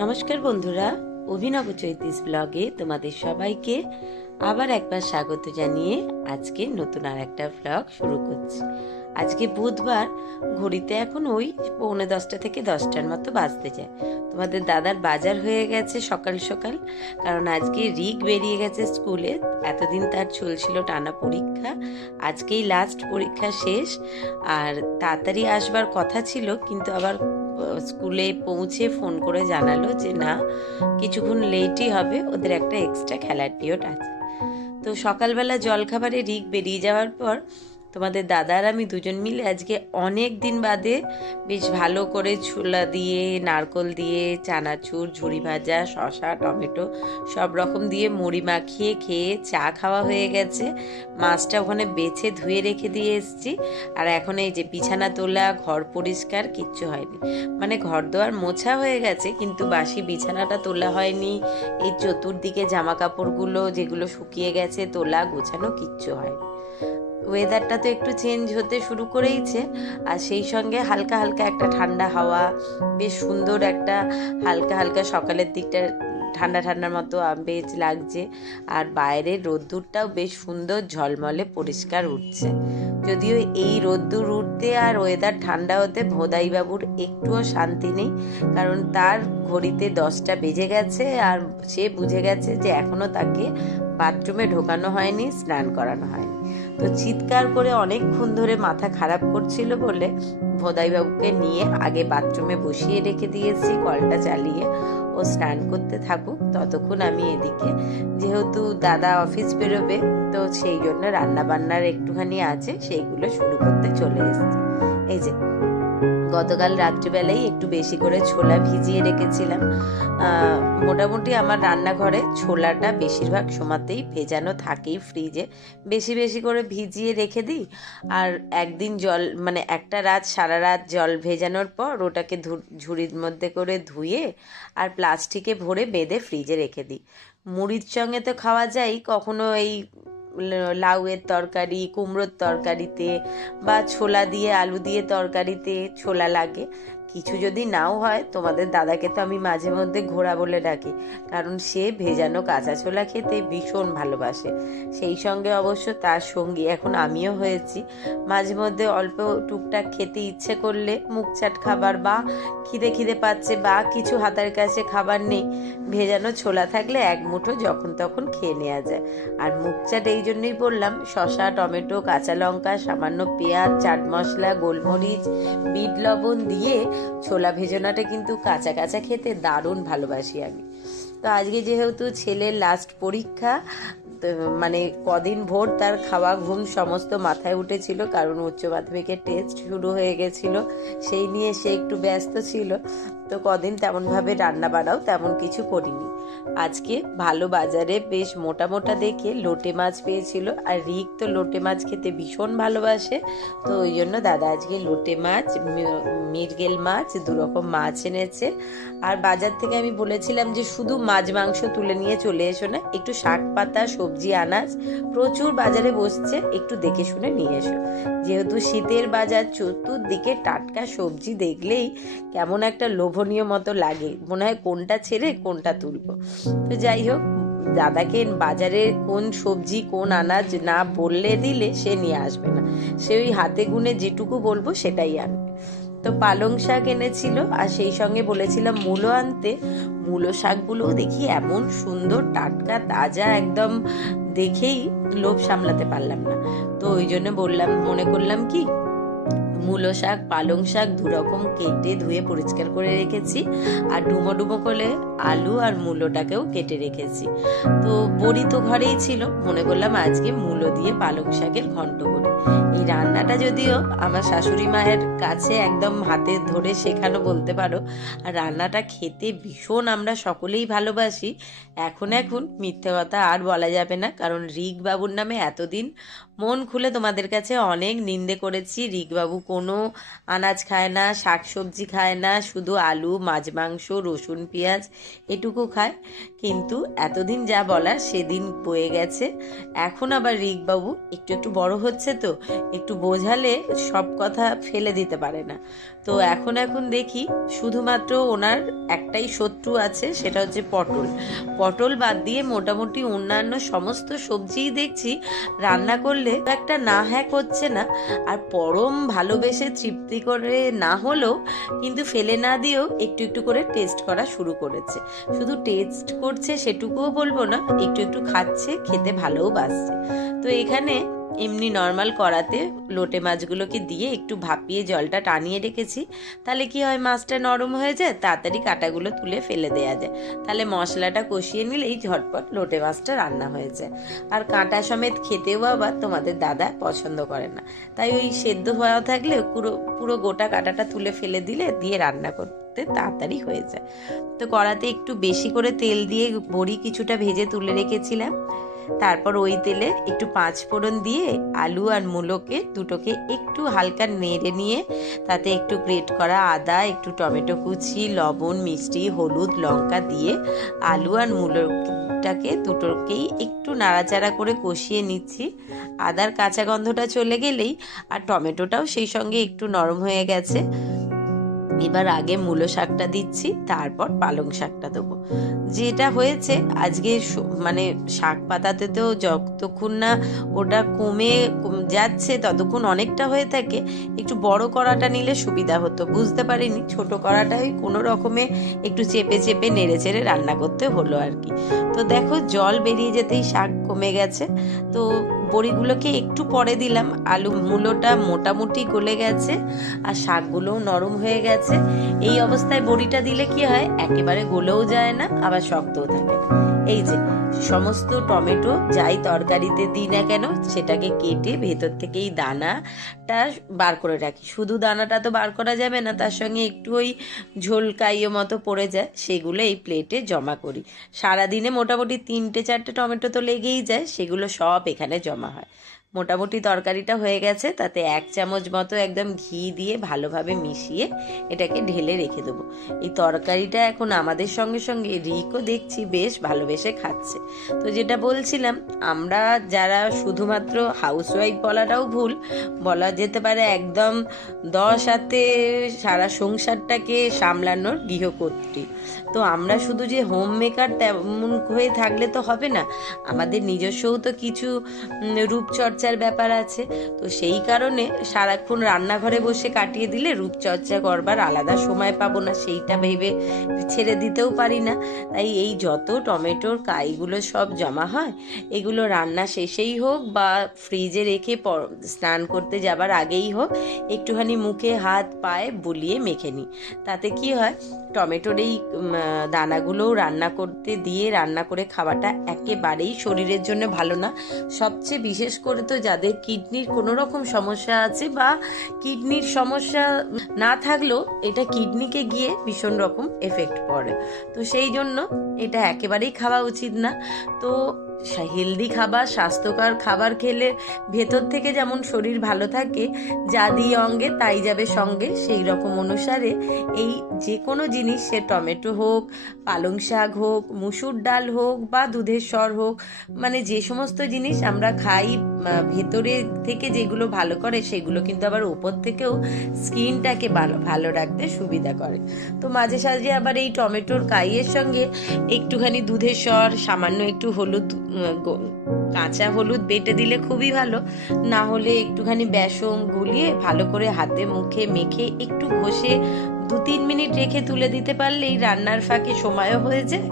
নমস্কার বন্ধুরা, অভিনব চৈতিস ব্লগে তোমাদের সবাইকে আবার একবার স্বাগত জানিয়ে আজকে নতুন আর একটা ব্লগ শুরু করছি। আজকে বুধবার, ঘড়িতে এখন ওই পৌনে দশটা থেকে দশটার মতো বাজতে যায়। তোমাদের দাদার বাজার হয়ে গেছে সকাল সকাল, কারণ আজকে রিক বেরিয়ে গেছে স্কুলে। এতদিন তার চলছিল টানা পরীক্ষা। আজকেই লাস্ট পরীক্ষা শেষ। আর তাড়াতাড়ি আসবার কথা ছিল, কিন্তু আবার স্কুলে পৌঁছে ফোন করে জানালো যে না, কিছুক্ষণ লেটই হবে, ওদের একটা এক্সট্রা খেলার পিরিয়ড আছে। তো সকালবেলা জলখাবারে রিক বেরিয়ে যাওয়ার পর তোমাদের দাদা আর আমি দুজন মিলে আজকে অনেক দিন বাদে বেশ ভালো করে ছোলা দিয়ে, নারকল দিয়ে, চানাচুর ঝুড়ি ভাজা শশা টমেটো সব রকম দিয়ে মুড়ি মাখিয়ে খেয়ে চা খাওয়া হয়ে গেছে। মাছটা ওখানে বেছে ধুয়ে রেখে দিয়ে এসছি। আর এখন এই যে বিছানা তোলা, ঘর পরিষ্কার, কিচ্ছু হয়নি। মানে ঘর দোয়ার মোছা হয়ে গেছে, কিন্তু বাসি বিছানাটা তোলা হয়নি। এই চতুর্দিকে জামা কাপড়গুলো যেগুলো শুকিয়ে গেছে, তোলা, গোছানো কিচ্ছু হয়নি। ওয়েদারটা তো একটু চেঞ্জ হতে শুরু করেইছে, আর সেই সঙ্গে হালকা হালকা একটা ঠান্ডা হাওয়া, বেশ সুন্দর একটা হালকা হালকা সকালের দিকটা ঠান্ডা ঠান্ডার মতো বেশ লাগছে। আর বাইরের রোদ্দুরটাও বেশ সুন্দর, ঝলমলে পরিষ্কার উঠছে। যদিও এই রোদ্দুর উঠতে আর ওয়েদার ঠান্ডা হতে ভোদাইবাবুর একটুও শান্তি নেই, কারণ তার ঘড়িতে দশটা বেজে গেছে আর সে বুঝে গেছে যে এখনও তাকে বাথরুমে ঢোকানো হয়নি, স্নান করানো হয়নি। তো চিৎকার করে অনেকক্ষণ ধরে মাথা খারাপ করছিল বলে ভোদাইবাবুকে নিয়ে আগে বাথরুমে বসিয়ে রেখে দিয়েছি, কলটা চালিয়ে। ও স্নান করতে থাকুক, ততক্ষণ আমি এদিকে, যেহেতু দাদা অফিস বেরোবে, তো সেই জন্য রান্নাবান্নার একটুখানি আছে, সেইগুলো শুরু করতে চলে এসছি। এই যে গতকাল রাত্রিবেলায় একটু বেশি করে ছোলা ভিজিয়ে রেখেছিলাম। মোটামুটি আমার রান্নাঘরে ছোলাটা বেশিরভাগ সময়তেই ভেজানো থাকেই ফ্রিজে। বেশি বেশি করে ভিজিয়ে রেখে দিই আর একদিন জল মানে একটা রাত, সারা রাত জল ভেজানোর পর ওটাকে ঝুড়ির মধ্যে করে ধুয়ে আর প্লাস্টিকে ভরে বেঁধে ফ্রিজে রেখে দিই। মুড়ির সঙ্গে তো খাওয়া যায়, কখনো এই লাউয়ের তরকারি কুমড়োর তরকারিতে বা ছোলা দিয়ে আলু দিয়ে তরকারিতে ছোলা লাগে। কিছু যদি নাও হয়, তোমাদের দাদাকে তো আমি মাঝে মধ্যে ঘোড়া বলে ডাকি, কারণ সে ভেজানো কাঁচা ছোলা খেতে ভীষণ ভালোবাসে। সেই সঙ্গে অবশ্য তার সঙ্গী এখন আমিও হয়েছি। মাঝে মধ্যে অল্প টুকটাক খেতে ইচ্ছে করলে মুখ চাট খাবার বা খিদে খিদে পাচ্ছে বা কিছু হাতের কাছে খাবার নেই। ভেজানো ছোলা থাকলে এক মুঠো যখন তখন খেয়ে নেওয়া যায়। আর মুখ চাট এই জন্যই বললাম শশা টমেটো, কাঁচা লঙ্কা, সামান্য পেঁয়াজ, চাট মশলা, গোলমরিচ, বিট লবণ দিয়ে ছোলা ভেজনাটা কিন্তু কাঁচা কাঁচা খেতে দারুণ ভালোবাসি আমি। তো আজকে যেহেতু ছেলের লাস্ট পরীক্ষা মানে কদিন ভোর তার খাওয়া ঘুম সমস্ত মাথায় উঠেছিল, কারণ উচ্চ মাধ্যমিকের টেস্ট শুরু হয়ে গেছিল। সেই নিয়ে সে একটু ব্যস্ত ছিল। তো কদিন তেমনভাবে রান্না বাড়াও, তেমন কিছু করিনি। আজকে ভালো বাজারে বেশ মোটা মোটা দেখে লোটে মাছ পেয়েছিল, আর রিক তো লোটে মাছ খেতে ভীষণ ভালোবাসে, তো ওই জন্য দাদা আজকে লোটে মাছ মিরগেল মাছ দু রকম মাছ এনেছে। আর বাজার থেকে আমি বলেছিলাম যে শুধু মাছ, মাংস তুলে নিয়ে চলে এসো না, একটু শাক পাতা, সবজি, আনাজ প্রচুর বাজারে বসছে, একটু দেখে শুনে নিয়ে এসো। যেহেতু শীতের বাজার, চতুর্দিকে টাটকা সবজি দেখলেই কেমন একটা লোভনীয় মতো লাগে। মনে হয় কোনটা ছেড়ে কোনটা তুলবো। তো যাই হোক, দাদাকে বাজারে কোন সবজি কোন আনাজ না বললে দিলে সে নিয়ে আসবে না। সে ওই হাতে গুনে যেটুকু বলব সেটাই আনবে। তো পালং শাক এনেছিল আর সেই সঙ্গে বলেছিলাম মূলো আনতে। মূলো শাকগুলোও দেখি এমন সুন্দর, টাটকা, তাজা, একদম দেখেই লোভ সামলাতে পারলাম না। তো ওই জন্য বললাম, মনে করলাম কি মূলো শাক পালং শাক দু রকম কেটে ধুয়ে পরিষ্কার করে রেখেছি আর ডুমো ডুমো করে আলু আর মূলোটাকেও কেটে রেখেছি। তো বড়ি তো ঘরেই ছিল, মনে করলাম আজকে মূলো দিয়ে পালং শাকের ঘন্ট করি। এই রান্নাটা যদিও আমার শাশুড়ি মায়ের কাছে একদম হাতে ধরে শেখানো বলতে পারো, আর রান্নাটা খেতে ভীষণ আমরা সকলেই ভালোবাসি, এখন এখন মিথ্যে কথা আর বলা যাবে না, কারণ রিক বাবুর নামে এতদিন মন খুলে তোমাদের কাছে অনেক নিন্দে করেছি। রিকবাবু কোনো আনাজ খায় না শাক সবজি খায় না, শুধু আলু, মাছ, মাংস, রসুন, পেঁয়াজ এটুকু খায়। কিন্তু এতদিন যা বলার সেদিন বয়ে গেছে। এখন আবার রিকবাবু একটু একটু বড় হচ্ছে তো, একটু বোঝালে সব কথা ফেলে দিতে পারে না। তো এখন এখন দেখি। শুধুমাত্র ওনার একটাই শত্রু আছে, সেটা হচ্ছে পটল। পটল বাদ দিয়ে মোটামুটি অন্যান্য সমস্ত সবজিই দেখছি, রান্না করলে একটা না হ্যাক হচ্ছে না। আর পরম ভালোবেসে তৃপ্তি করে না হলেও, কিন্তু ফেলে না দিয়েও একটু একটু করে টেস্ট করা শুরু করেছে। শুধু টেস্ট করছে সেটুকুও বলব না, একটু একটু খাচ্ছে, খেতে ভালোও বাসছে। তো এখানে এমনি নর্মাল করাতে লোটে মাছগুলোকে দিয়ে একটু ভাপিয়ে জলটা টানিয়ে রেখেছি। তাহলে কি হয়, মাছটা নরম হয়ে যায়, তাড়াতাড়ি কাটাগুলো তুলে ফেলে দেওয়া যায়। তাহলে মশলাটা কষিয়ে নিলেই ঝটপট লোটে মাছটা রান্না হয়ে যায়। আর কাঁটা সমেত খেতেও আবার তোমাদের দাদা পছন্দ করে না। তাই ওই সেদ্ধ হওয়া থাকলে পুরো পুরো গোটা কাঁটাটা তুলে ফেলে দিলে দিয়ে রান্না করতে তাড়াতাড়ি হয়ে যায়। তো কড়াতে একটু বেশি করে তেল দিয়ে বড়ি কিছুটা ভেজে তুলে রেখেছিলাম। তারপর ওই তেলে একটু পাঁচ ফোড়ন দিয়ে আলু আর মূলোকে দুটোকে একটু হালকা নেড়ে নিয়ে তাতে একটু গ্রেট করা আদা, একটু টমেটো কুচি, লবণ, মিষ্টি, হলুদ, লঙ্কা দিয়ে আলু আর মূলোটাকে দুটোকেই একটু নাড়াচাড়া করে কষিয়ে নিচ্ছি। আদার কাঁচা গন্ধটা চলে গেলেই আর টমেটোটাও সেই সঙ্গে একটু নরম হয়ে গেছে। এবার আগে মূলো শাকটা দিচ্ছি, তারপর পালং শাকটা দেবো। যেটা হয়েছে, আজকে মানে শাক পাতাতে তো যতক্ষণ না ওটা কমে যাচ্ছে, ততক্ষণ অনেকটা হয়ে থাকে। একটু বড় কড়াটা নিলে সুবিধা হতো, বুঝতে পারিনি। ছোট কড়াটাই কোনো রকমে একটু চেপে চেপে নেড়ে চেড়ে রান্না করতে হলো আর কি। তো দেখো, জল বেরিয়ে যেতেই শাক কমে গেছে। তো বড়িগুলোকে একটু পরে দিলাম। আলু মূলোটা মোটামুটি গলে গেছে আর শাকগুলোও নরম হয়ে গেছে। এই অবস্থায় বড়িটা দিলে কি হয়? একেবারে গলেও যায় না, আবার শক্তও থাকে। এই যে, সমস্ত টমেটো যাই তরকারিতে দিই না কেন, সেটাকে কেটে ভেতর থেকে এই দানাটা বার করে রাখি। শুধু দানাটা তো বার করা যাবে না, তার সঙ্গে একটু ওই ঝোলকাইও মতো পড়ে যায়, সেগুলো এই প্লেটে জমা করি। সারাদিনে মোটামুটি তিনটে চারটে টমেটো তো লেগেই যায়, সেগুলো সব এখানে জমা হয়। মোটামুটি তরকারিটা হয়ে গেছে তাতে এক চামচ মতো একদম ঘি দিয়ে ভালোভাবে মিশিয়ে এটাকে ঢেলে রেখে দেবো। এই তরকারিটা এখন আমাদের সঙ্গে সঙ্গে রিকও দেখছি বেশ ভালোবেসে খাচ্ছে। তো যেটা বলছিলাম আমরা যারা শুধুমাত্র হাউসওয়াইফ বলাটাও ভুল বলা যেতে পারে একদম দশ হাতে সারা সংসারটাকে সামলানোর গৃহকর্ত্রী। তো আমরা শুধু যে হোম মেকার তেমন হয়ে থাকলে তো হবে না আমাদের নিজস্বও তো কিছু উম, রূপচর্চার ব্যাপার আছে। তো সেই কারণে সারাক্ষণ রান্নাঘরে বসে কাটিয়ে দিলে রূপচর্চা করবার আলাদা সময় পাবো না, সেইটা ভেবে ছেড়ে দিতেও পারি না। তাই এই যত টমেটোর কাইগুলো সব জমা হয়, এগুলো রান্না শেষেই হোক বা ফ্রিজে রেখে স্নান করতে যাবার আগেই হোক, একটুখানি মুখে হাত পায়ে বুলিয়ে মেখে নিই। তাতে কি হয়, টমেটোর এই দানাগুলোও রান্না করতে দিয়ে রান্না করে খাওয়াটা একেবারেই শরীরের জন্য ভালো না। সবচেয়ে বিশেষ করে তো যাদের কিডনির কোনো রকম সমস্যা আছে বা কিডনির সমস্যা না থাকলেও এটা কিডনিকে গিয়ে ভীষণ রকম এফেক্ট পড়ে। তো সেই জন্য এটা একেবারেই খাওয়া উচিত না। তো হেলদি খাবার, স্বাস্থ্যকর খাবার খেলে ভেতর থেকে যেমন শরীর ভালো থাকে, যা দিয়ে অঙ্গে তাই যাবে সঙ্গে। সেই রকম অনুসারে এই যে কোনো জিনিস, সে টমেটো হোক, পালং শাক হোক, মুসুর ডাল হোক বা দুধের সর হোক মানে যে সমস্ত জিনিস আমরা খাই ভেতরে থেকে যেগুলো ভালো করে, সেগুলো কিন্তু আবার উপর থেকেও স্কিনটাকে ভালো ভালো রাখতে সুবিধা করে। তো মাঝে সাঝে আবার এই টমেটোর কাইয়ের সঙ্গে একটুখানি দুধের স্বর সামান্য একটু হলুদ কাঁচা হলুদ বেটে দিলে খুবই ভালো। না হলে একটুখানি বেসন গুলিয়ে ভালো করে হাতে মুখে মেখে একটু ঘষে দু তিন মিনিট রেখে তুলে দিতে পারলেই রান্নার ফাঁকে সময়ও হয়ে যায়,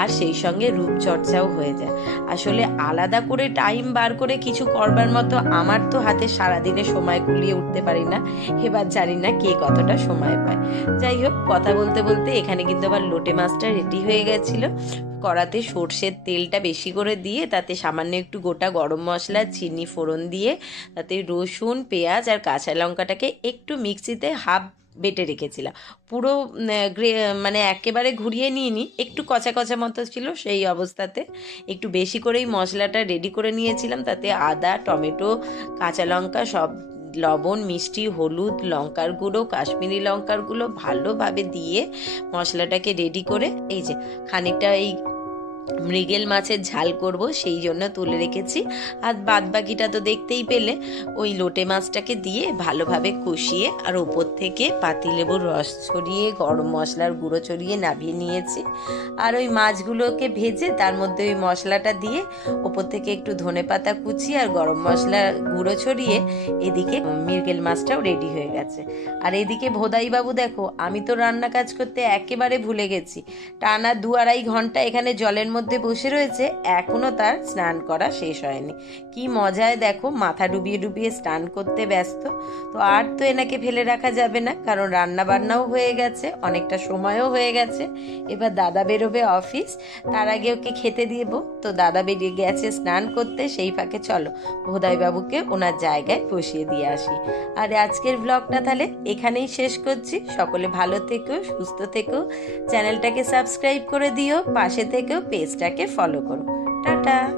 আর সেই সঙ্গে রূপচর্চাও হয়ে যায়। আসলে আলাদা করে টাইম বার করে কিছু করবার মতো আমার তো হাতে সারাদিনে সময় কুলিয়ে উঠতে পারি না, এবার জানি না কে কতটা সময় পায়। যাই হোক, কথা বলতে বলতে এখানে কিন্তু আবার লোটে মাছটা রেডি হয়ে গেছিল। কড়াতে সর্ষের তেলটা বেশি করে দিয়ে তাতে সামান্য একটু গোটা গরম মশলা, চিনি ফোড়ন দিয়ে, তাতে রসুন, পেঁয়াজ আর কাঁচা লঙ্কাটাকে একটু মিক্সিতে হাফ বেটে রেখেছিলাম। পুরো মানে একেবারে ঘুরিয়ে নিয়ে নি একটু কচা কচা মতো ছিল সেই অবস্থাতে। একটু বেশি করেই মশলাটা রেডি করে নিয়েছিলাম, তাতে আদা, টমেটো, কাঁচা লঙ্কা, সব লবণ, মিষ্টি, হলুদ, লঙ্কার গুঁড়ো, কাশ্মীরি লঙ্কার গুঁড়ো ভালোভাবে দিয়ে মশলাটাকে রেডি করে, এই যে, খানিকটা এই মৃগেল মাছের ঝাল করব, সেই জন্য তুলে রেখেছি। আর বাদ বাকিটা তো দেখতেই পেলে। ওই লোটে মাছটাকে দিয়ে ভালোভাবে কষিয়ে আর ওপর থেকে পাতিলেবুর রস ছড়িয়ে, গরম মশলার গুঁড়ো ছড়িয়ে নামিয়ে নিয়েছি। আর ওই মাছগুলোকে ভেজে তার মধ্যে ওই মশলাটা দিয়ে ওপর থেকে একটু ধনে পাতা কুচি আর গরম মশলা গুঁড়ো ছড়িয়ে এদিকে মৃগেল মাছটাও রেডি হয়ে গেছে। আর এদিকে ভোদাইবাবু দেখো, আমি তো রান্না কাজ করতে একেবারে ভুলে গেছি। টানা দু আড়াই ঘণ্টা এখানে জলের মধ্যে বসে রয়েছে, এখনও তার স্নান করা শেষ হয়নি। কি মজায় দেখো, মাথা ডুবিয়ে ডুবিয়ে স্নান করতে ব্যস্ত। তো আর তো এনাকে ফেলে রাখা যাবে না, কারণ রান্না বান্নাও হয়ে গেছে, অনেকটা সময়ও হয়ে গেছে। এবার দাদা বেরোবে অফিস, তার আগে ওকে খেতে দিব। তো দাদা বেরিয়ে গেছে স্নান করতে, সেই ফাঁকে চলো, ভোদাইবাবুকে ওনার জায়গায় বসিয়ে দিয়ে আসি। আর আজকের ব্লগটা তাহলে এখানেই শেষ করছি। সকলে ভালো থেকো, সুস্থ থেকো, চ্যানেলটাকে সাবস্ক্রাইব করে দিও, পাশে থেকেও পেজটাকে ফলো করো। টাটা!